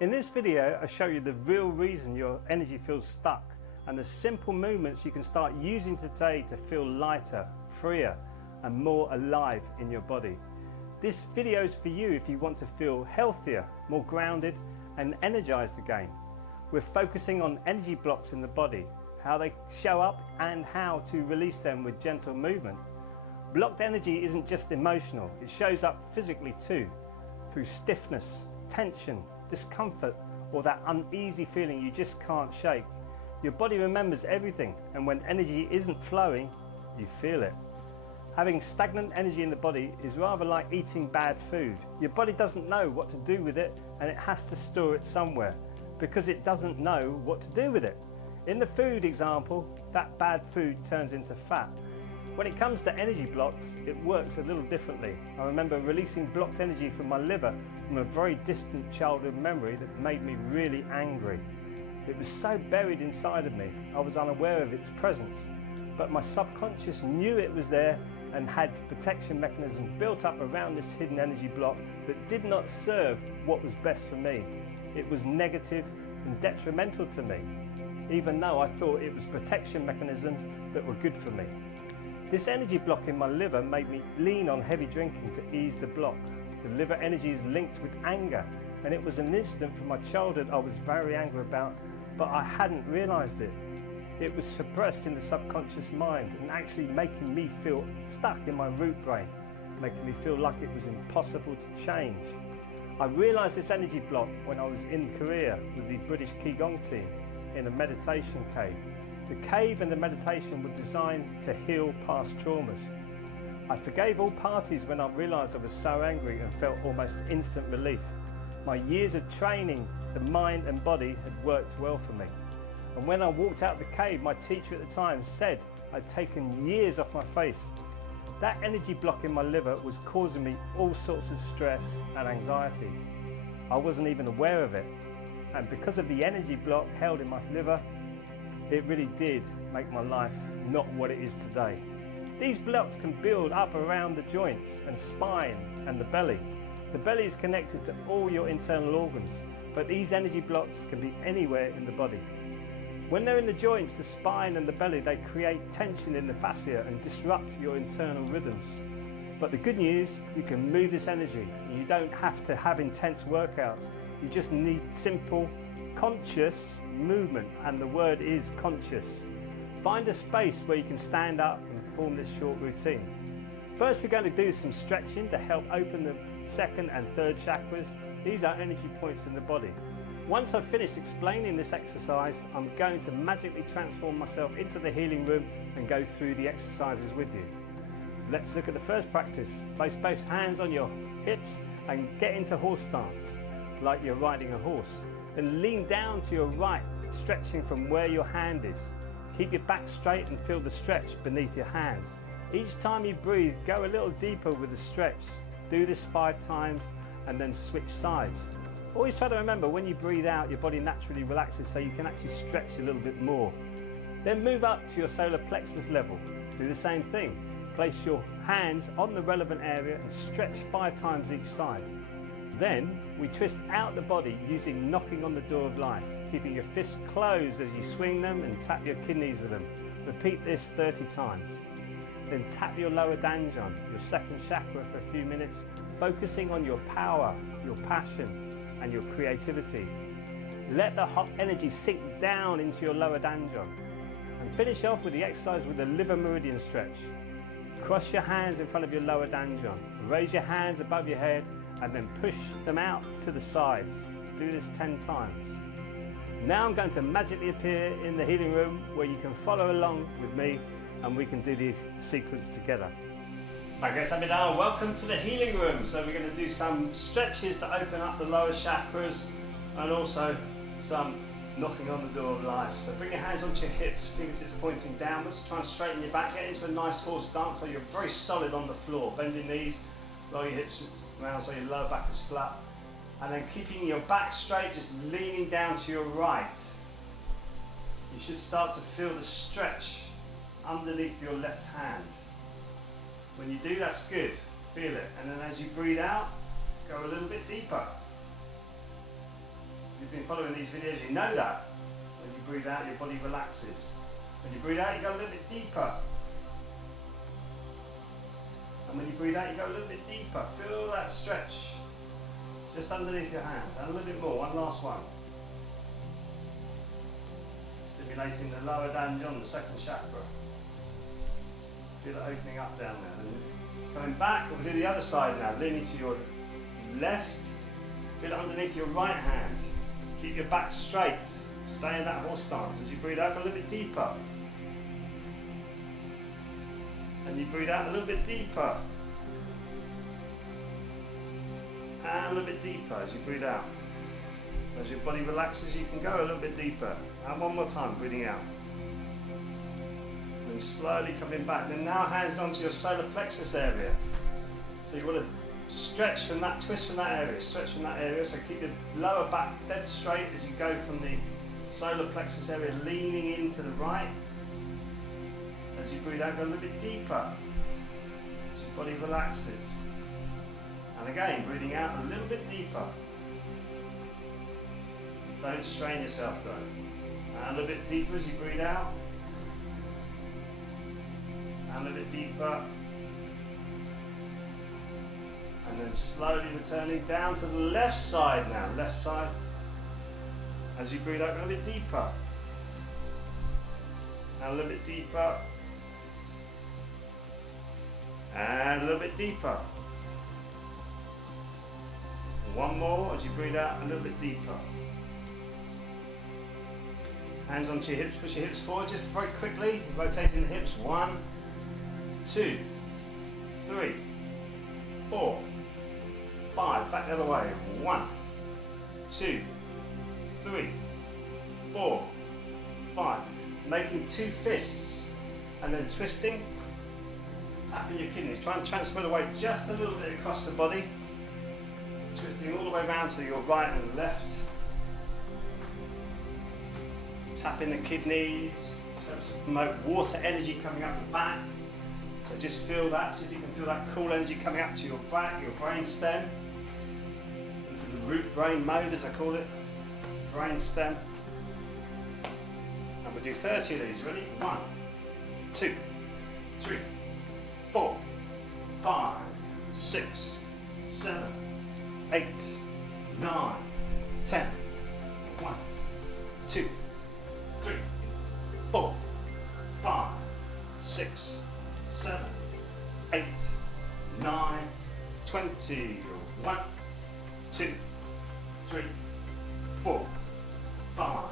In this video, I show you the real reason your energy feels stuck and the simple movements you can start using today to feel lighter, freer and more alive in your body. This video is for you if you want to feel healthier, more grounded and energized again. We're focusing on energy blocks in the body, how they show up and how to release them with gentle movement. Blocked energy isn't just emotional, it shows up physically too, through stiffness, tension, discomfort or that uneasy feeling you just can't shake. Your body remembers everything, and when energy isn't flowing, you feel it. Having stagnant energy in the body is rather like eating bad food. Your body doesn't know what to do with it and it has to store it somewhere because it doesn't know what to do with it. In the food example, that bad food turns into fat. When it comes to energy blocks, it works a little differently. I remember releasing blocked energy from my liver from a very distant childhood memory that made me really angry. It was so buried inside of me, I was unaware of its presence, but my subconscious knew it was there and had protection mechanisms built up around this hidden energy block that did not serve what was best for me. It was negative and detrimental to me, even though I thought it was protection mechanisms that were good for me. This energy block in my liver made me lean on heavy drinking to ease the block. The liver energy is linked with anger, and it was an incident from my childhood I was very angry about, but I hadn't realised it. It was suppressed in the subconscious mind and actually making me feel stuck in my root brain, making me feel like it was impossible to change. I realised this energy block when I was in Korea with the British Qi Gong team in a meditation cave. The cave and the meditation were designed to heal past traumas. I forgave all parties when I realised I was so angry and felt almost instant relief. My years of training the mind and body had worked well for me. And when I walked out of the cave, my teacher at the time said I'd taken years off my face. That energy block in my liver was causing me all sorts of stress and anxiety. I wasn't even aware of it. And because of the energy block held in my liver, it really did make my life not what it is today. These blocks can build up around the joints and spine and the belly. The belly is connected to all your internal organs, but these energy blocks can be anywhere in the body. When they're in the joints, the spine and the belly, they create tension in the fascia and disrupt your internal rhythms. But the good news, you can move this energy. You don't have to have intense workouts. You just need simple, conscious movement, and the word is conscious. Find a space where you can stand up and form this short routine. First, we're going to do some stretching to help open the second and third chakras. These are energy points in the body. Once I've finished explaining this exercise, I'm going to magically transform myself into the healing room and go through the exercises with you. Let's look at the first practice. Place both hands on your hips and get into horse stance, like you're riding a horse. Then lean down to your right, stretching from where your hand is. Keep your back straight and feel the stretch beneath your hands. Each time you breathe, go a little deeper with the stretch. Do this 5 times and then switch sides. Always try to remember when you breathe out, your body naturally relaxes so you can actually stretch a little bit more. Then move up to your solar plexus level. Do the same thing. Place your hands on the relevant area and stretch 5 times each side. Then we twist out the body using knocking on the door of life, keeping your fists closed as you swing them and tap your kidneys with them. Repeat this 30 times. Then tap your lower danjon, your second chakra, for a few minutes, focusing on your power, your passion and your creativity. Let the hot energy sink down into your lower danjon. And finish off with the exercise with the liver meridian stretch. Cross your hands in front of your lower danjon. Raise your hands above your head and then push them out to the sides. Do this 10 times. Now I'm going to magically appear in the healing room where you can follow along with me and we can do the sequence together. Okay, so welcome to the healing room. So we're going to do some stretches to open up the lower chakras and also some knocking on the door of life. So bring your hands onto your hips, fingertips pointing downwards. Try and straighten your back, get into a nice horse stance so you're very solid on the floor. Bend your knees, roll your hips around so your lower back is flat. And then keeping your back straight, just leaning down to your right. You should start to feel the stretch underneath your left hand. When you do, that's good. Feel it. And then as you breathe out, go a little bit deeper. you've been following these videos, you know that. When you breathe out, your body relaxes. When you breathe out, you go a little bit deeper. And when you breathe out, you go a little bit deeper. Feel that stretch just underneath your hands. And a little bit more, one last one. Stimulating the lower danjon, the second chakra. Feel it opening up down there. And coming back, we'll do the other side now. Leaning to your left. Feel it underneath your right hand. Keep your back straight. Stay in that horse stance. As you breathe out, a little bit deeper. And you breathe out a little bit deeper. And a little bit deeper as you breathe out. As your body relaxes, you can go a little bit deeper. And one more time, breathing out. And slowly coming back. Then now hands onto your solar plexus area. So you want to stretch from that, twist from that area, stretch from that area. So keep your lower back dead straight as you go from the solar plexus area, leaning into the right. As you breathe out, go a little bit deeper. As your body relaxes. And again, breathing out a little bit deeper. Don't strain yourself though. And a little bit deeper as you breathe out. And a little bit deeper. And then slowly returning down to the left side now. Left side. As you breathe out, go a little bit deeper. And a little bit deeper. And a little bit deeper. One more as you breathe out, a little bit deeper. Hands onto your hips, push your hips forward just very quickly, rotating the hips. 1, 2, 3, 4, 5, back the other way. 1, 2, 3, 4, 5. Making 2 fists and then twisting, tapping your kidneys. Try and transfer the weight just a little bit across the body. Twisting all the way around to your right and left. Tapping the kidneys. So promote water energy coming up the back. So just feel that. See if you can feel that cool energy coming up to your back, your brain stem. Into the root brain mode, as I call it. Brain stem. And we'll do 30 of these. Ready? 1, 2, 3, 4, 5, 6, 7, 8, 9, 10. 1, 2, 3, 4, 5, 6, 7, 8, 9, 20. 1, 2, 3, 4, 5,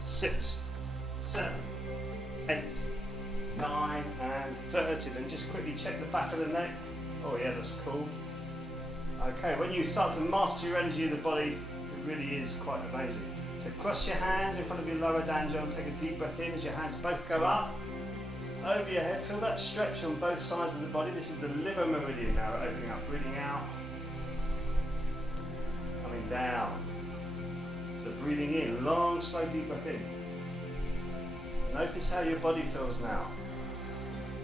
6, 7, 8, 9, and 30. Then just quickly check the back of the neck. Oh yeah, that's cool. Okay, when you start to master your energy of the body, it really is quite amazing. So cross your hands in front of your lower danjon, take a deep breath in as your hands both go up, over your head. Feel that stretch on both sides of the body. This is the liver meridian now, opening up, breathing out, coming down. So breathing in, long, slow, deep breath in. Notice how your body feels now.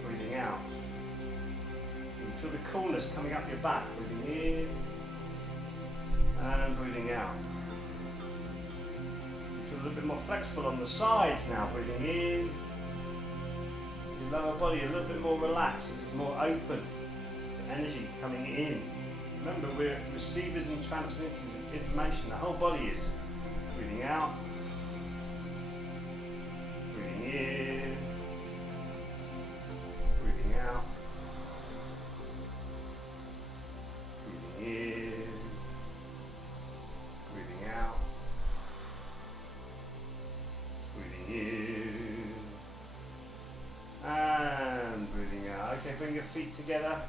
Breathing out. You feel the coolness coming up your back. Breathing in and breathing out. You feel a little bit more flexible on the sides now. Breathing in. Your lower body a little bit more relaxed. This is more open to energy coming in. Remember, we're receivers and transmitters of information. The whole body is. Breathing out. Breathing in. Breathing out. Breathing in. Breathing out. Breathing in. And breathing out. Okay, bring your feet together.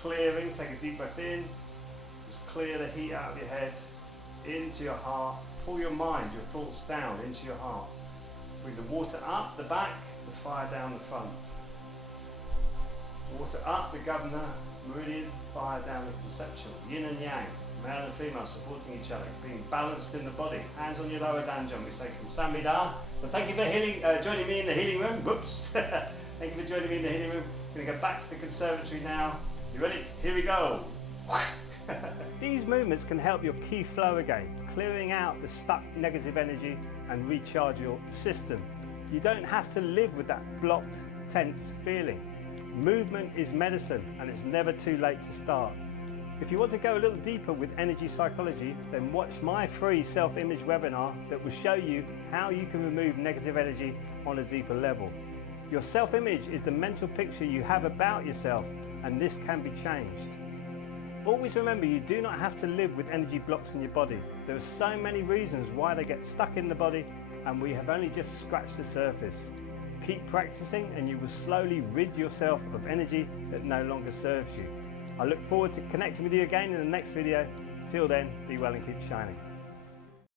Clearing, take a deep breath in. Just clear the heat out of your head. Into your heart. Pull your mind, your thoughts down into your heart. Bring the water up the back, the fire down the front. Water up the governor, meridian, fire down the conceptual. Yin and yang, male and female supporting each other, being balanced in the body. Hands on your lower danjon, we say Samhita. So thank you for joining me in the healing room. Whoops. Thank you for joining me in the healing room. We're going to go back to the conservatory now. You ready? Here we go. These movements can help your Qi flow again, clearing out the stuck negative energy and recharge your system. You don't have to live with that blocked, tense feeling. Movement is medicine, and it's never too late to start. If you want to go a little deeper with energy psychology, then watch my free self-image webinar that will show you how you can remove negative energy on a deeper level. Your self-image is the mental picture you have about yourself, and this can be changed. Always remember, you do not have to live with energy blocks in your body. There are so many reasons why they get stuck in the body, and we have only just scratched the surface. Keep practicing and you will slowly rid yourself of energy that no longer serves you. I look forward to connecting with you again in the next video. Till then, be well and keep shining.